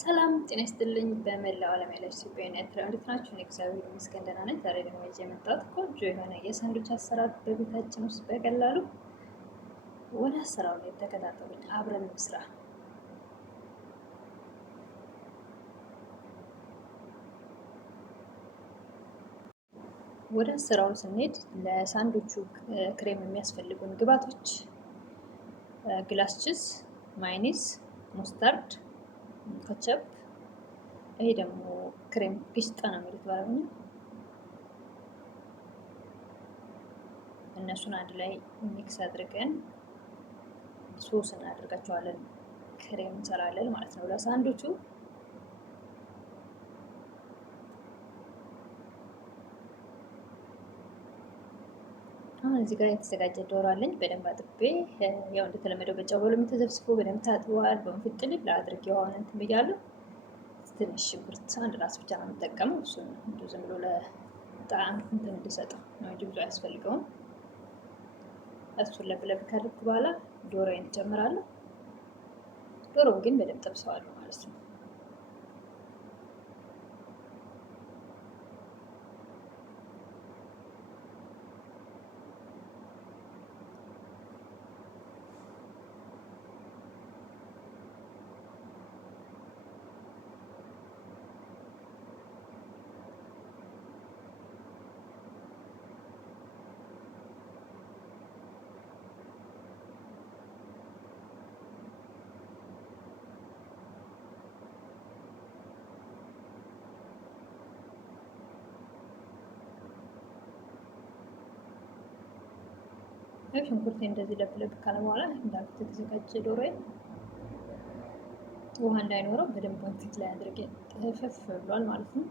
ሰላም ጤና ይስጥልኝ። በመላው ዓለም ያላችሁ ኢትዮጵያውያን ኤርትራውያን እንዴት ናችሁ? እኔ እግዚአብሔር ይመስገን ደህና ነኝ። ዛሬ ደግሞ ይዤ የመጣሁት ቆንጆ የሆነ የሳንዱች አሰራር በቤታችን ውስጥ በቀላሉ ወደ አሰራሩ ላይ ተከታተሉኝ፣ አብረን እንስራ። ወደ አሰራሩ ስንሄድ ለሳንዱቹ ክሬም የሚያስፈልጉን ግብአቶች ግላስ ቺዝ፣ ማዮኔዝ፣ ሙስታርድ፣ ከቸፕ፣ ይሄ ደግሞ ክሬም ፒስጣ ነው የሚሉት ባለሙያ። እነሱን አንድ ላይ ሚክስ አድርገን ሶስ እናደርጋቸዋለን። ክሬም እንሰራለን ማለት ነው ለሳንዱቹ። አሁን እዚህ ጋር የተዘጋጀ ዶሮ አለኝ። በደንብ አጥቤ ያው እንደተለመደው በጨው በሎሚ ተዘፍዝፎ በደንብ ታጥቧል። በወንፊት ለአድርጌው እንትን ብያለሁ። ትንሽ ሽንኩርት አንድ ራስ ብቻ ነው የምጠቀመው። እሱን እንዲሁ ዝም ብሎ ለጣዕም እንትን እንዲሰጠው ነው እንጂ ብዙ አያስፈልገውም። እሱን ለብለብ ካደረኩ በኋላ ዶሮዬን እጨምራለሁ። ዶሮውን ግን በደንብ ጠብሰዋለሁ ማለት ነው። ሽንኩርቴ እንደዚህ ለብለብ ካለ በኋላ እንዳልኩት የተዘጋጀ ዶሮዬ ውሃ እንዳይኖረው በደንብ ወንፊት ላይ አድርጌ ጥፍፍ ብሏል ማለት ነው።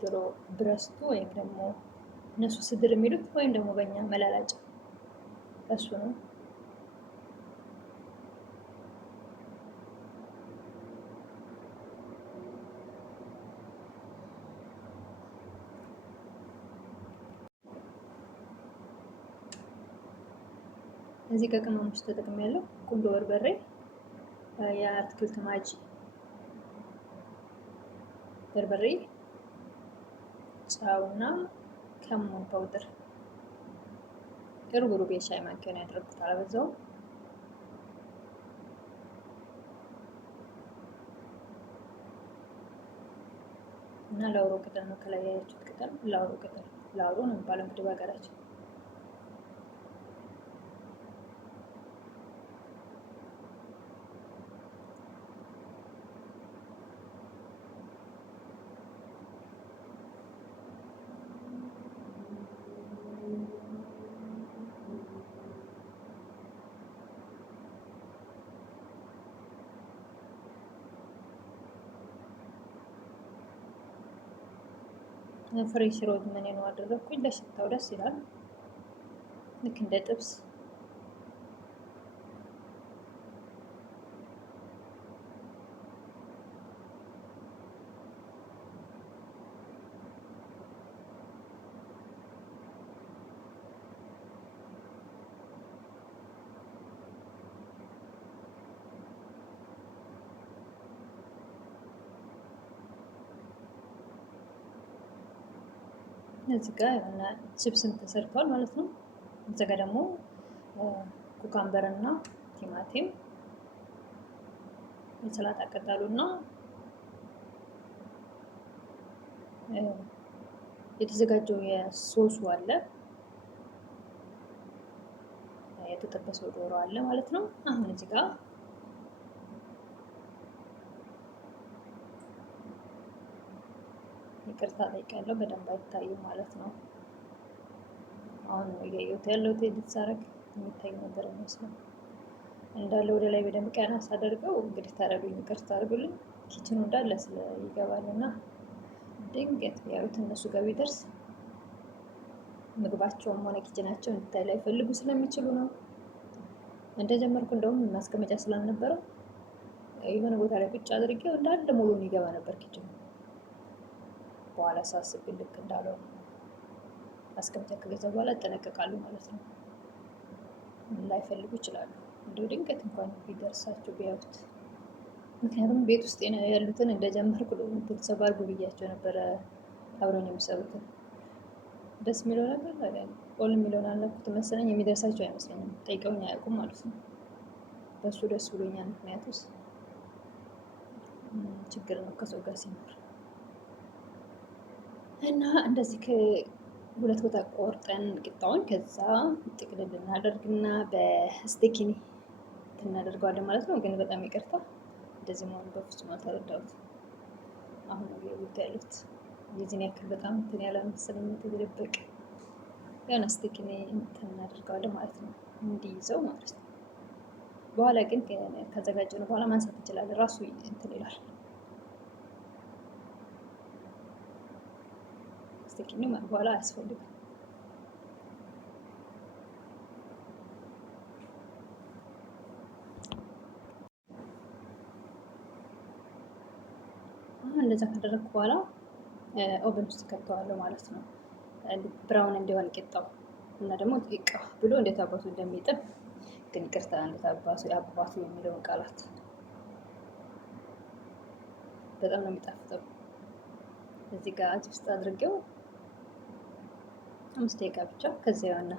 ዶሮ ብረስቱ ወይም ደግሞ እነሱ ስድር የሚሉት ወይም ደግሞ በእኛ መላላጫ እሱ ነው። እዚህ ጋር ቅመሞች ተጠቅሜያለሁ። ቁንዶ በርበሬ፣ የአትክልት ማጂ፣ በርበሬ፣ ጨውና ከሙን ፓውደር ሩብ የሻይ ማንኪያ ነው ያደረኩት፣ አላበዛውም። እና ላውሮ ቅጠል ነው ከላይ ያያችሁት ቅጠል፣ ላውሮ ቅጠል፣ ላውሮ ነው የሚባለው እንግዲህ በሀገራችን። ፍሬሽ ሮዝመሪ ነው አደረኩኝ። ለሽታው ደስ ይላል፣ ልክ እንደ ጥብስ። እዚህ ጋር የሆነ ቺፕስም ተሰርቷል ማለት ነው። እዚህ ጋር ደግሞ ኩካምበር እና ቲማቲም፣ የሰላጣ ቅጠሉ እና የተዘጋጀው የሶሱ አለ፣ የተጠበሰው ዶሮ አለ ማለት ነው። አሁን እዚህ ጋር ይቅርታ ጠይቃለሁ፣ በደንብ አይታይም ማለት ነው። አሁን ነው እያየሁት ያለሁት ኤዲት ሳረግ የሚታይ ነገር የሚመስለው እንዳለ ወደ ላይ በደንብ ቀና ሳደርገው እንግዲህ ታረጉኝ ይቅርታ አድርጉልኝ። ኪችኑ እንዳለ ስለ ይገባልና ድንገት ቢያዩት እነሱ ጋር ቢደርስ ምግባቸውም ሆነ ኪችናቸው እንዲታይ ላይ ፈልጉ ስለሚችሉ ነው። እንደጀመርኩ እንደውም ማስቀመጫ ስላልነበረው የሆነ ቦታ ላይ ቁጭ አድርጌው እንዳለ ሙሉን ይገባ ነበር ኪችኑ። በኋላ ሳስብ ልክ እንዳለው ማስቀመጫ ከገዛ በኋላ እጠነቀቃለሁ ማለት ነው። ላይፈልጉ ይችላሉ እንደው ድንገት እንኳን ቢደርሳቸው ቢያዩት። ምክንያቱም ቤት ውስጥ ያሉትን እንደጀመርኩ እንትን ሰባርጉ ብያቸው ነበረ አብረን የሚሰሩትን። ደስ የሚለው ነገር ኦል የሚለውን አልነኩት መሰለኝ የሚደርሳቸው አይመስለኝም። ጠይቀውኝ አያውቁም ማለት ነው። በሱ ደስ ብሎኛል። ምክንያቱስ ችግር ነው ከሰው ጋር ሲኖር እና እንደዚህ ከሁለት ቦታ ቆርጠን ቂጣውን ከዛ ጥቅልል እናደርግና በስቴኪኒ እናደርገዋለን ማለት ነው። ግን በጣም ይቅርታ እንደዚህ መሆኑ በፍጹም አልተረዳሁት። አሁን ነው ያሉት የዚህን ያክል በጣም እንትን ያለ መሰለኝ የተደበቀ ያን ስቴኪኒ እንትን እናደርገዋለን ማለት ነው። እንዲይዘው ማለት ነው። በኋላ ግን ካዘጋጀነው በኋላ ማንሳት እንችላለን። ራሱ እንትን ይላል። ስቴኪኒ በኋላ አያስፈልግም። እንደዛ ካደረግኩ በኋላ ኦቨን ውስጥ ከተዋለሁ ማለት ነው። ብራውን እንዲሆን ቂጣው እና ደግሞ ጢቃ ብሎ እንዴት አባቱ እንደሚጥም ግን ይቅርታ እንዴት አባቱ የሚለውን ቃላት በጣም ነው የሚጣፍጠው። እዚህ ጋር እዚህ ውስጥ አድርጌው 5 ደቂቃ ብቻ ከዚያ ያውና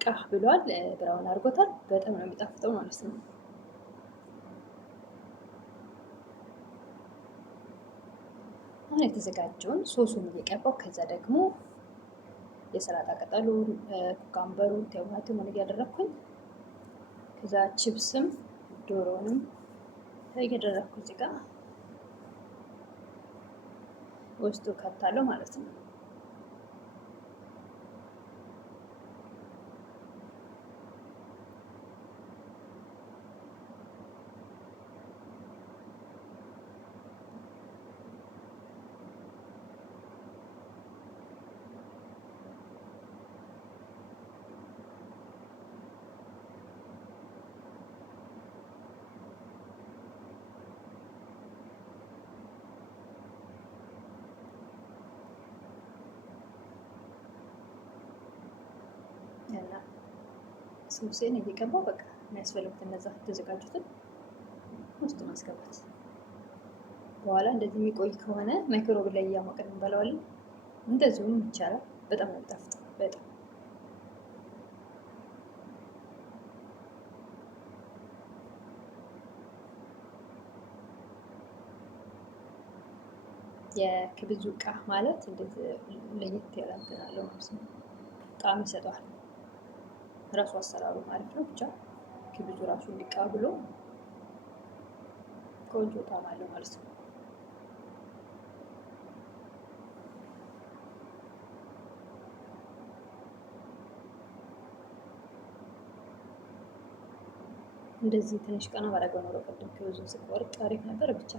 ቃህ ብሏል። ብራውን አድርጎታል። በጣም ነው የሚጣፍጠው ማለት ነው። አሁን የተዘጋጀውን ሶሱን እየቀባው ከዛ ደግሞ የሰላጣ ቅጠሉን፣ ኩካምበሩን፣ ቲማቲሙን እያደረኩኝ ከዛ ቺፕስም ዶሮንም እያደረኩ እዚህ ጋር ውስጡ ከታለው ማለት ነው። እና ሶሴን እየቀባው በቃ የሚያስፈልጉት እነዛ የተዘጋጁትን ውስጥ ማስገባት። በኋላ እንደዚህ የሚቆይ ከሆነ ማይክሮዌቭ ላይ እያሞቅን እንበላዋለን። እንደዚሁም ይቻላል። በጣም ነው የሚጣፍጠው። በጣም የክብዙ ዕቃ ማለት እንደዚህ ለየት ያለ እንትን አለው ማለት ነው። ጣዕም ይሰጠዋል። ራሱ አሰራሩ ማለት ነው። ብቻ ክብዙ ራሱ እንዲቃ ብሎ ቆንጆ ጣዕም አለው ማለት ነው። እንደዚህ ትንሽ ቀና ባደረገው ኖሮ ቅድም ክብዙን ስቆርጥ አሪፍ ነበር። ብቻ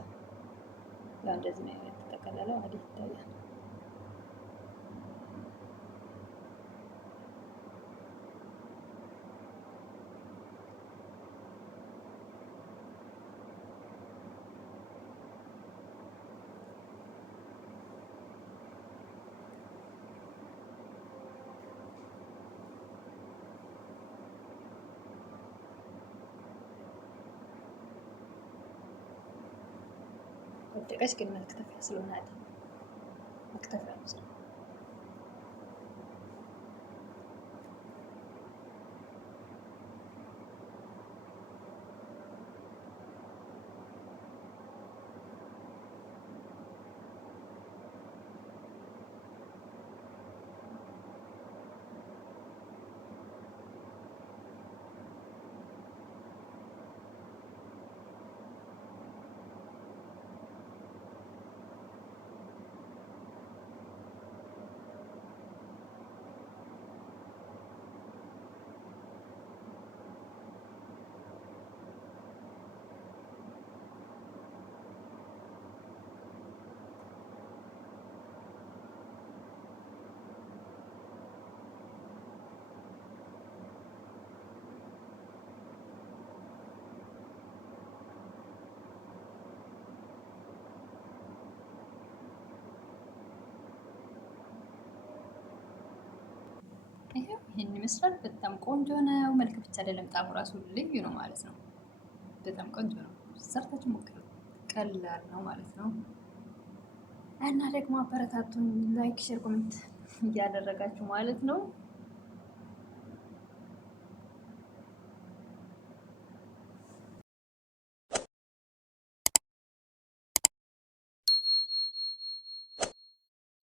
ያው እንደዚህ ነው የተጠቀለለው። አሪፍ ይታያል። ወደቀች ግን መክተፊያ ስለሆነ አይደል መክተፊያ ነው። ይህን ይመስላል። በጣም ቆንጆ ነው። መልክ ብቻ አይደለም ጣዕሙ ራሱ ልዩ ነው ማለት ነው። በጣም ቆንጆ ነው። ሰርታችሁ ሞክሩት። ቀላል ነው ማለት ነው። እና ደግሞ አበረታቱን፣ ላይክ፣ ሼር፣ ኮሜንት እያደረጋችሁ ማለት ነው።